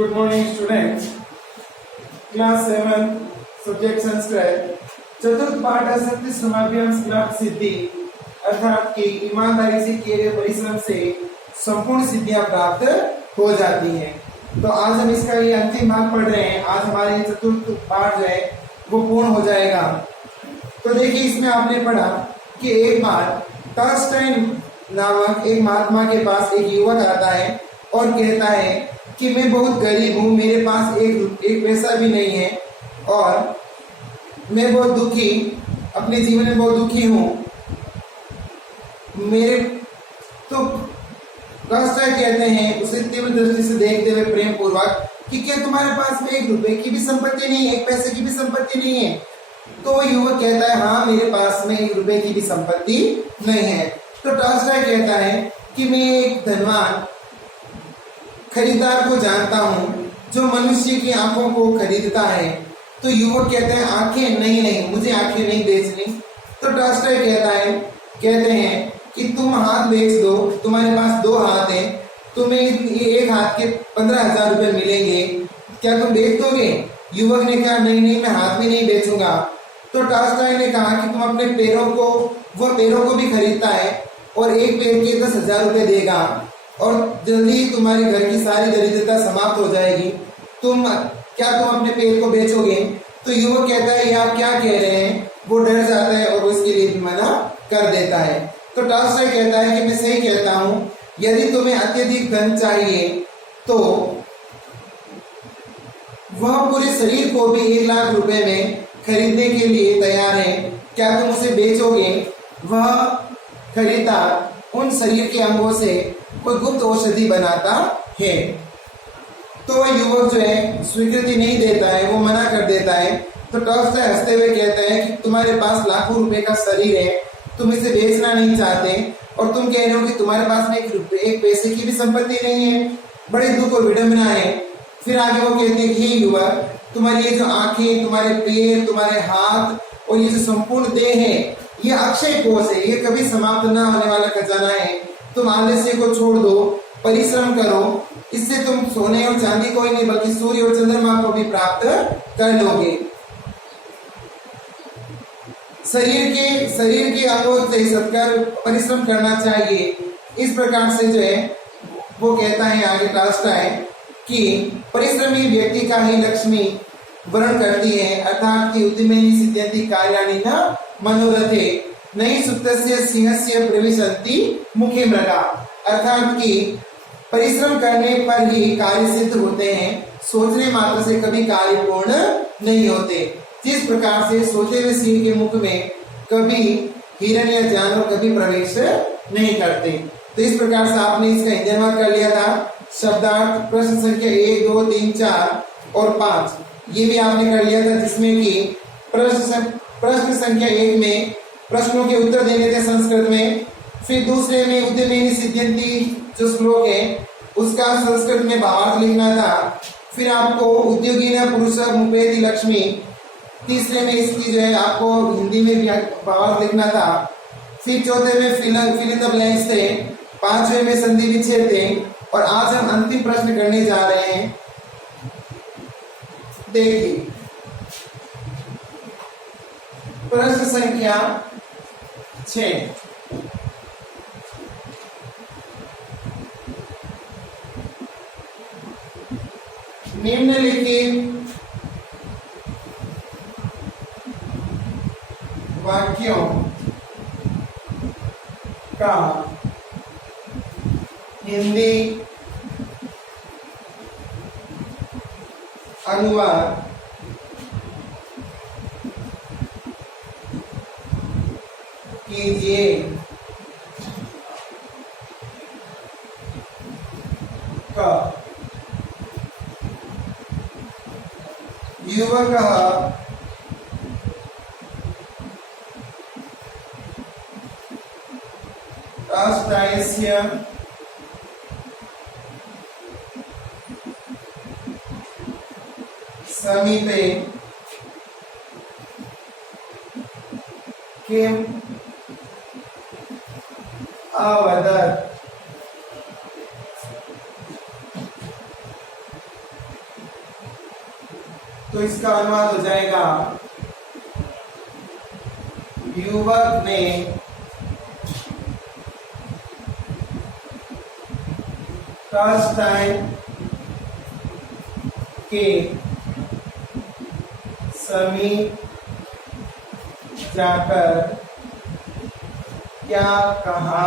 Good morning students. Class 7 Subject Sanskrit चतुर्थ पाठ आसक्ति समाभ्याम क्लास सिद्धि अर्थात कि ईमानदारी से किए गए परिश्रम से संपूर्ण सिद्धियां प्राप्त हो जाती हैं। तो आज हम इसका ये अंतिम भाग पढ़ रहे हैं। आज हमारे चतुर्थ पाठ जो है वो पूर्ण हो जाएगा। तो देखिए इसमें आपने पढ़ा कि एक बार टॉलस्टॉय नामक एक महात्मा के पास एक युवक आता है और कहता है कि मैं बहुत गरीब हूँ, मेरे पास एक पैसा भी नहीं है और मैं बहुत दुखी, अपने जीवन में बहुत दुखी हूँ। मेरे तो टॉलस्टॉय कहते हैं उसे तीव्र दृष्टि से देखते हुए प्रेम पूर्वक कि क्या तुम्हारे पास में 1 रुपए की भी संपत्ति नहीं है, 1 पैसे की भी संपत्ति नहीं है? तो वो युवक कहता है हाँ, मेरे पास में 1 रुपए की भी संपत्ति नहीं है। तो टॉलस्टॉय कहता है कि मैं एक धनवान खरीदार को जानता हूँ जो मनुष्य की आंखों को खरीदता है। तो युवक कहता है आंखें नहीं, मुझे आंखें नहीं बेचनी। तो टॉलस्टॉय कहते हैं कि तुम हाथ बेच दो, तुम्हारे पास 2 हाथ हैं, तुम्हें एक हाथ के 15,000 रुपए मिलेंगे, क्या तुम बेच दोगे? युवक ने कहा नहीं, मैं हाथ भी नहीं बेचूंगा। तो टॉलस्टॉय ने कहा कि तुम अपने पैरों को भी खरीदता है और एक पैर के 10,000 रुपए देगा और जल्दी ही तुम्हारे घर की सारी दरिद्रता समाप्त हो जाएगी। तुम अपने पैर को बेचोगे? तो युवक कहता है ये आप क्या कह रहे हैं? वो डर जाता है और उसके लिए भी मना कर देता है। तो टॉलस्टॉय कहता है कि मैं सही कहता हूँ, यदि तुम्हें अत्यधिक धन चाहिए तो वह पूरे शरीर को भी 1 लाख रुपए में खरीदने के लिए तैयार है, क्या तुम उसे बेचोगे? वह खरीदार उन शरीर के अंगों से कोई गुप्त औषधि बनाता है। तो वह युवक जो है स्वीकृति नहीं देता है, वो मना कर देता है। तो टॉलस्टॉय हंसते हुए कहता है कि तुम्हारे पास लाखों रुपए का शरीर है, तुम इसे बेचना नहीं चाहते और तुम कह रहे हो कि तुम्हारे पास में 1 पैसे की भी संपत्ति नहीं है। बड़े दुख और विडंबना है। फिर आगे वो कहते हैं कि हे युवक, तुम्हारी ये जो आंखें, तुम्हारे पैर, तुम्हारे हाथ और ये जो संपूर्ण देह है, ये अक्षय कोष है, ये कभी समाप्त न होने वाला खजाना है। तुम आलस्य को छोड़ दो, परिश्रम करो, इससे तुम सोने और चांदी को ही नहीं बल्कि सूर्य और चंद्रमा को भी प्राप्त कर लोगे। शरीर के अंगों से सत्कार परिश्रम करना चाहिए। इस प्रकार से जो है वो कहता है आगे टॉलस्टॉय कि परिश्रमी व्यक्ति का ही लक्ष्मी वर्ण करती है, अर्थात कि उद्यमेन सिद्ध्यन्ति कार्याणि न मनोरथे नहीं सुप्तस्य सिंहस्य प्रविशन्ति मुखे मृगा। अर्थात कि परिश्रम करने पर ही कार्य सिद्ध होते हैं, सोचने मात्र से कभी कार्य पूर्ण नहीं होते। जिस प्रकार से सोते हुए सिंह के मुख में कभी हिरण या जानवर कभी प्रवेश नहीं करते। तो इस प्रकार से आपने इसका इंतजाम कर लिया था। शब्दार्थ प्रश्न संख्या 1, 2, 3, 4 और 5 ये भी आपने कर लिया था, जिसमें कि प्रश्न संख्या 1 में प्रश्नों के उत्तर देने थे संस्कृत में, फिर दूसरे में उद्यमेन सिद्ध्यन्ति जो श्लोक है उसका संस्कृत में भावार्थ लिखना था, फिर आपको उद्योगिना पुरुष मुपेति लक्ष्मी, तीसरे में इसकी जो है आपको हिंदी में भी भावार्थ लिखना था, फिर चौथे में फिल इन द ब्लैंक्स थे, 5वें में संधि विच्छेद थे और आज हम अंतिम प्रश्न करने जा रहे हैं। देखिए प्रश्न संख्या 6, निम्नलिखित वाक्यों का हिंदी अनुवाद कीजिए। युवकः टॉलस्टॉयस्य समीपे किम अवदत्। तो इसका अनुवाद हो जाएगा युवक ने टॉल्स्टॉय के समीप जाकर क्या कहा।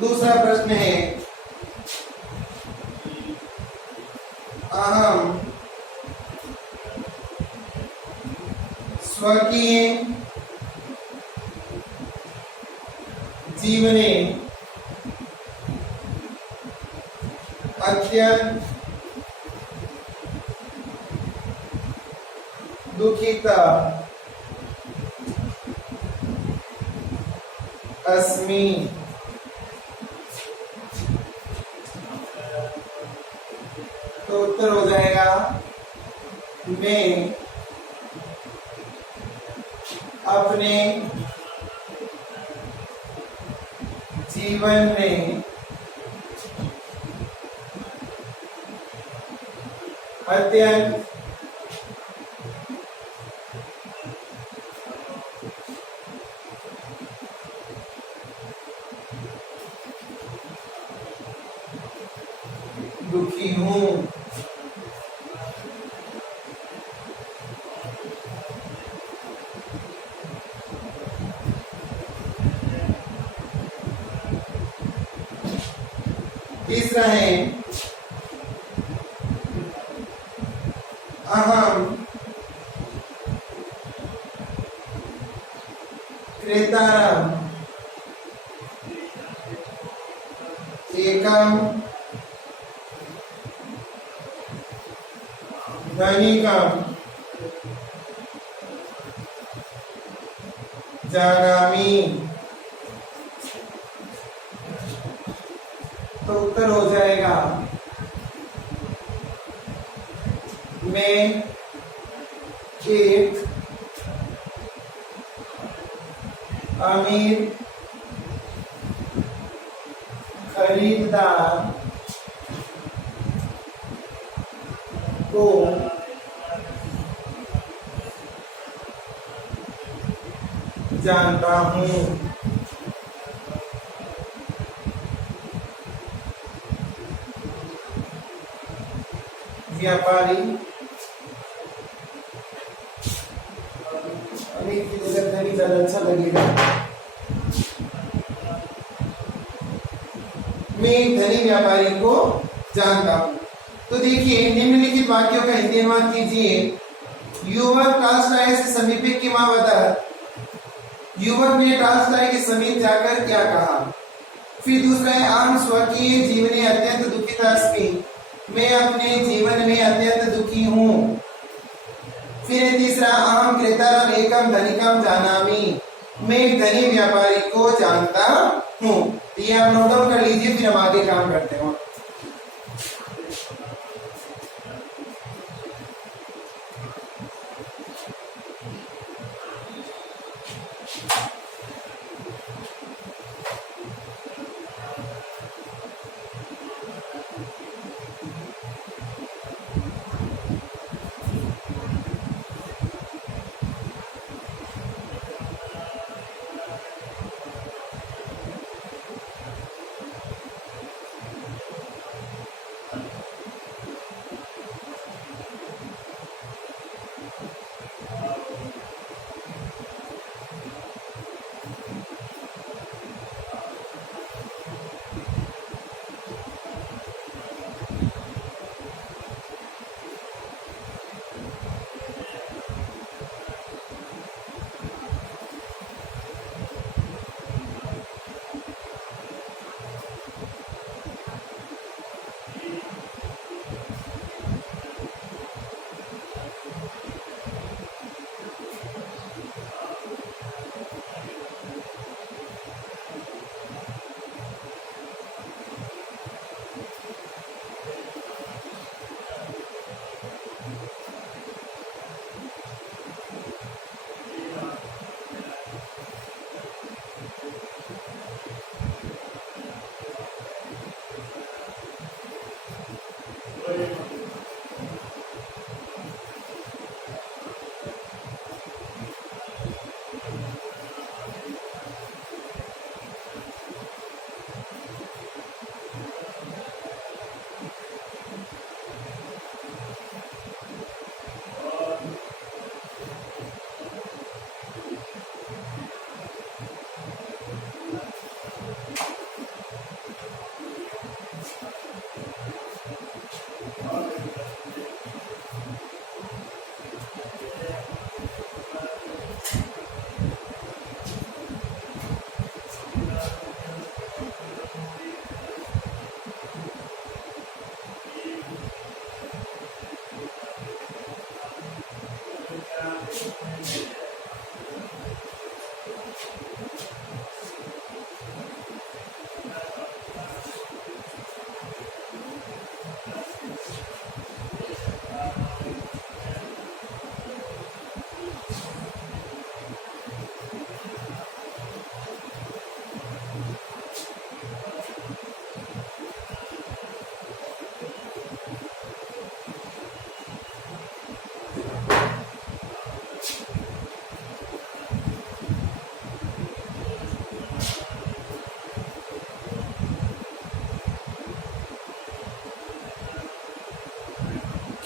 दूसरा प्रश्न है अहम स्वकीय जीवने अत्यंत दुखित अस्मि। तो उत्तर हो जाएगा मैं अपने जीवन में अत्यंत दुखी हूं। तीसरा है अहम क्रेतारम एकम धनिकम जानामि। तो उत्तर हो जाएगा मैं एक अमीर खरीदार को जानता हूं। व्यापारी अमीर की जगह धनी ज्यादा अच्छा लगेगा। मैं एक धनी व्यापारी को जानता हूं। तो देखिए निम्नलिखित वाक्यों का हिंदी अनुवाद कीजिए। युवक टॉल्स्टॉय से समीपे किमावदत्। युवक ने टॉल्स्टॉय के समीप जाकर क्या कहा। फिर दूसरा है अहम स्वकीय जीवने अत्यंत दुखित अस्मि। मैं अपने जीवन में अत्यंत दुखी हूं। फिर है तीसरा अहम क्रेतारम एकम धनिकम जानामि। मैं एक धनी व्यापारी को जानता हूं। ये आप नोट डाउन कर लीजिए, फिर हम आगे काम करते हैं।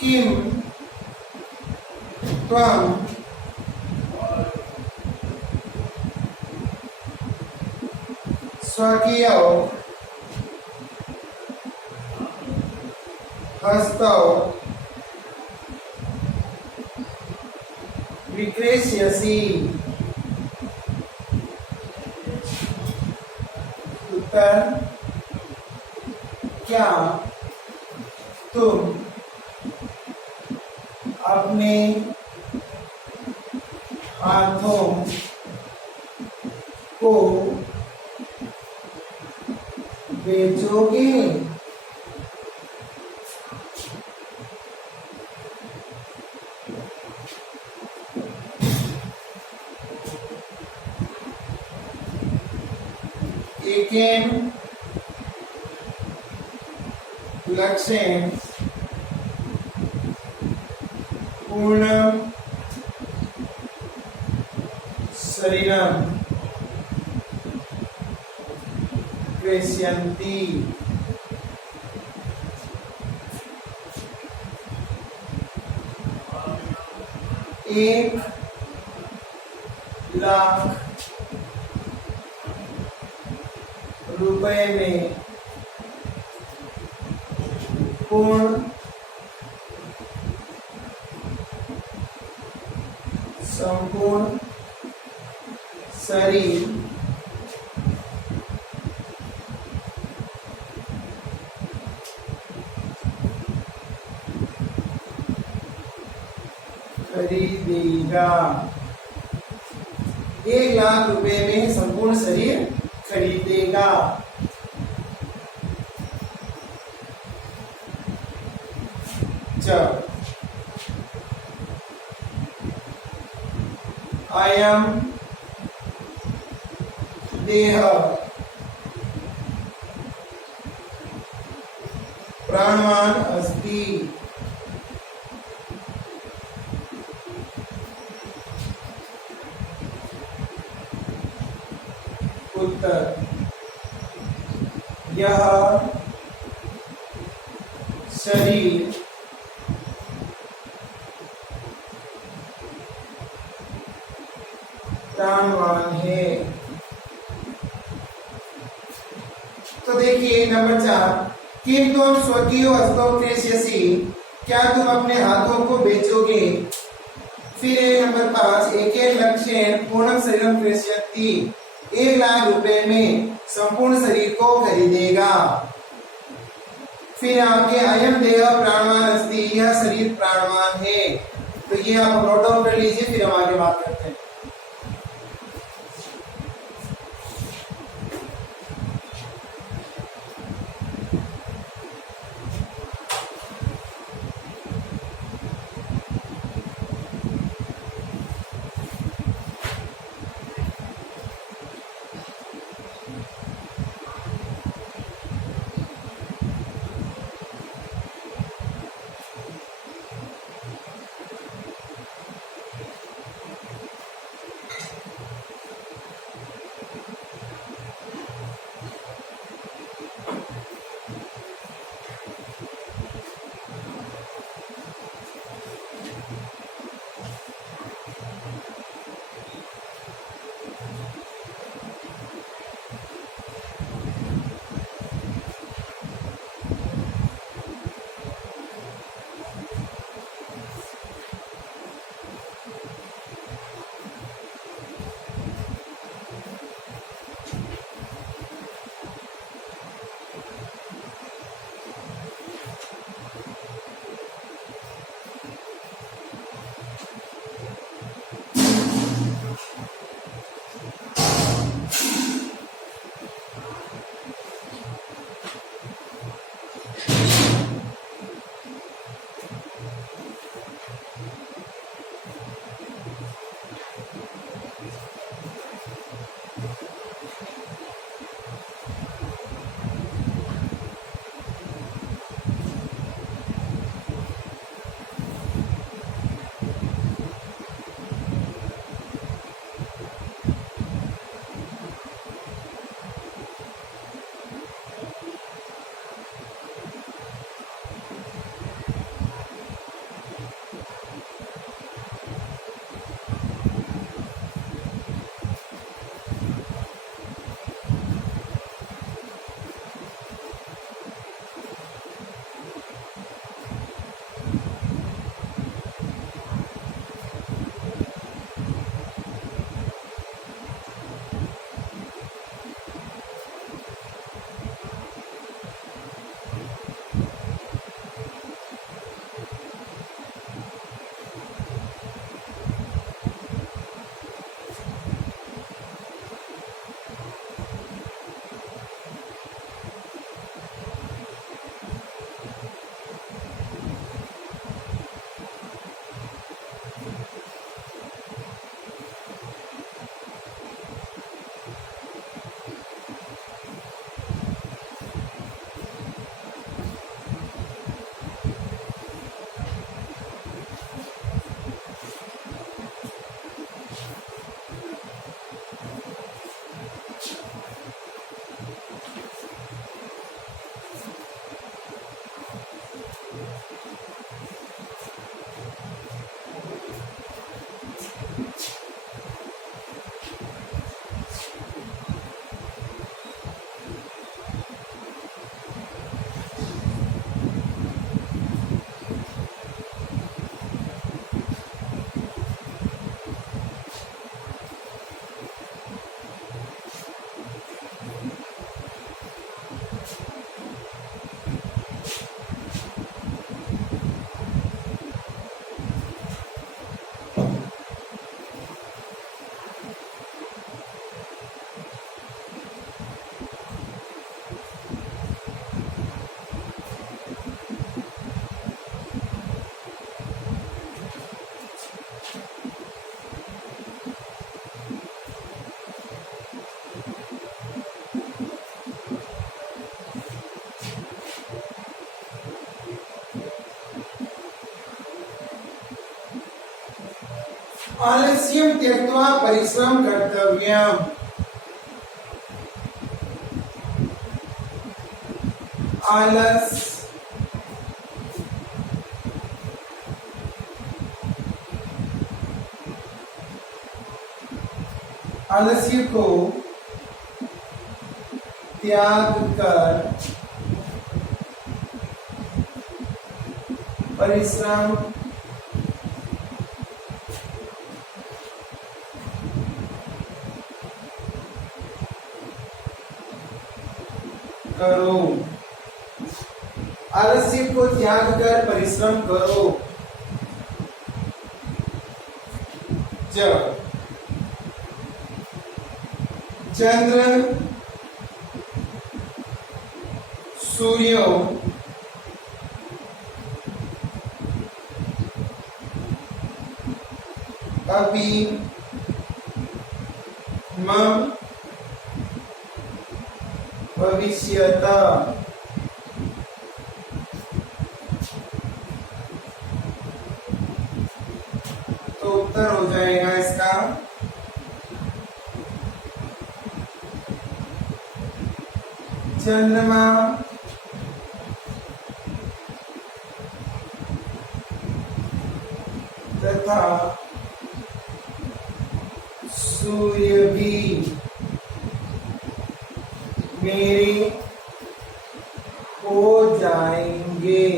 किम त्वं स्वकीयौ हस्तौ विक्रेष्यसि। उत्तर, क्या तुम अपने हाथों को बेचोगे? एकेन लक्ष्येन पूर्णं शरीरं क्रेष्यन्ति। एक लाख रुपए में पूर्ण संपूर्ण शरीर खरीदेगा। 1 लाख रुपए में संपूर्ण शरीर खरीदेगा। जब अयम देह प्राणवान अस्ति। उत्तर, यह शरीर प्राणवान है। तो देखिए नंबर 4, किम तुम स्वकीय हस्तौ क्रेष्यसि, क्या तुम अपने हाथों को बेचोगे? फिर नंबर 5, एकेन लक्ष्येन पूर्णं शरीरं क्रेष्यति, 1 लाख रुपए में संपूर्ण शरीर को खरीदेगा। फिर आगे अयम देह प्राणवान अस्ति, यह शरीर प्राणवान है। तो ये आप नोट डाउन कर लीजिए, फिर हम आगे बात करते हैं। आलस्यं त्यक्त्वा परिश्रम कर्तव्यम्। आलस्य को त्याग कर परिश्रम करो। आलस्य को त्याग कर परिश्रम करो। जब चंद्र सूर्य अभी भविष्यता तो उत्तर हो जाएगा इसका चंद्रमा तथा सूर्य भी मेरे हो जाएंगे।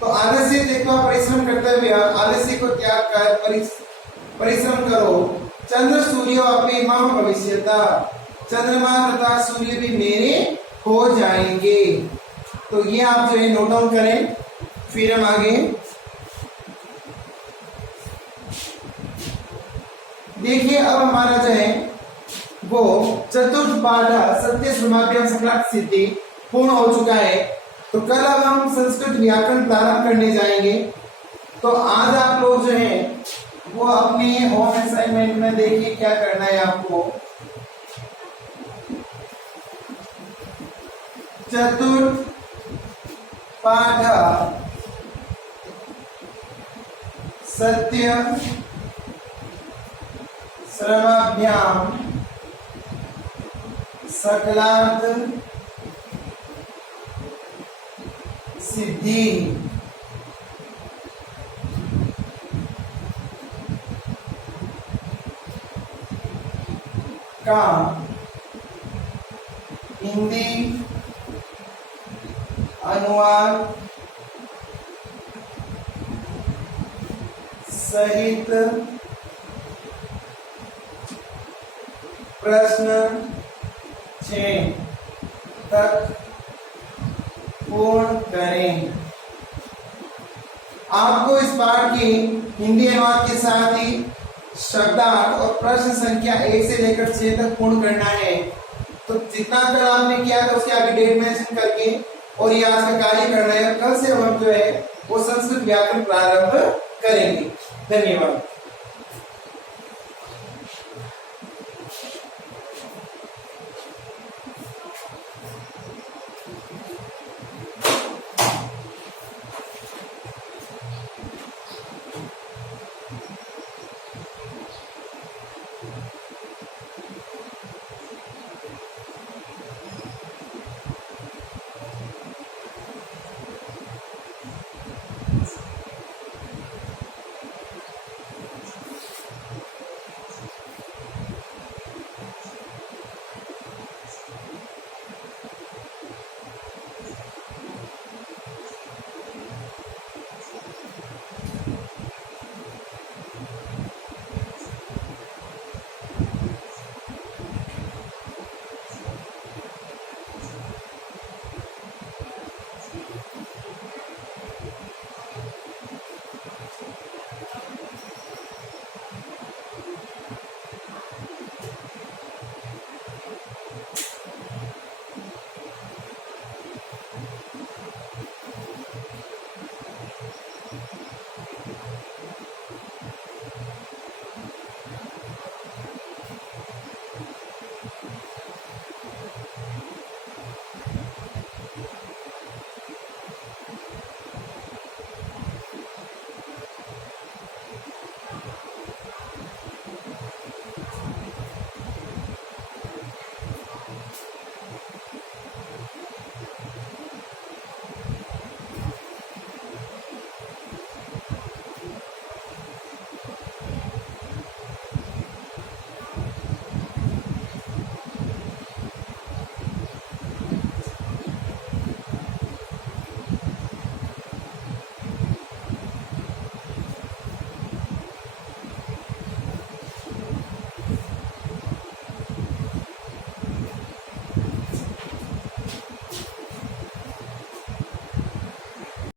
तो आलस्य देखो परिश्रम करते हुए आलस्य को त्याग कर परिश्रम करो। चंद्र सूर्य अपने मम भविष्यता, चंद्रमा तथा सूर्य भी मेरे हो जाएंगे। तो ये आप जो है नोट डाउन करें। फिर हम आगे देखिए। अब हमारा जो है वो चतुर्थ पाठ सत्य समाप्यम संक्रांत सिद्धि पूर्ण हो चुका है। तो कल अब हम संस्कृत व्याकरण प्रारंभ करने जाएंगे। तो आज आप लोग जो है वो अपने होम असाइनमेंट में देखिए क्या करना है आपको। चतुर्थ पाठ सत्य श्रमाभ्याम सकलार्थ सिद्धि का हिंदी अनुवाद सहित प्रश्न 6 तक पूर्ण करें। आपको इस पाठ की हिंदी अनुवाद के साथ ही शब्दार्थ और प्रश्न संख्या 1 से लेकर 6 तक पूर्ण करना है। तो जितना कल आपने किया था उसके आगे डेट मेंशन करके और ये आज का कार्य करना है। कल से हम जो है वो संस्कृत व्याकरण प्रारंभ करेंगे। धन्यवाद।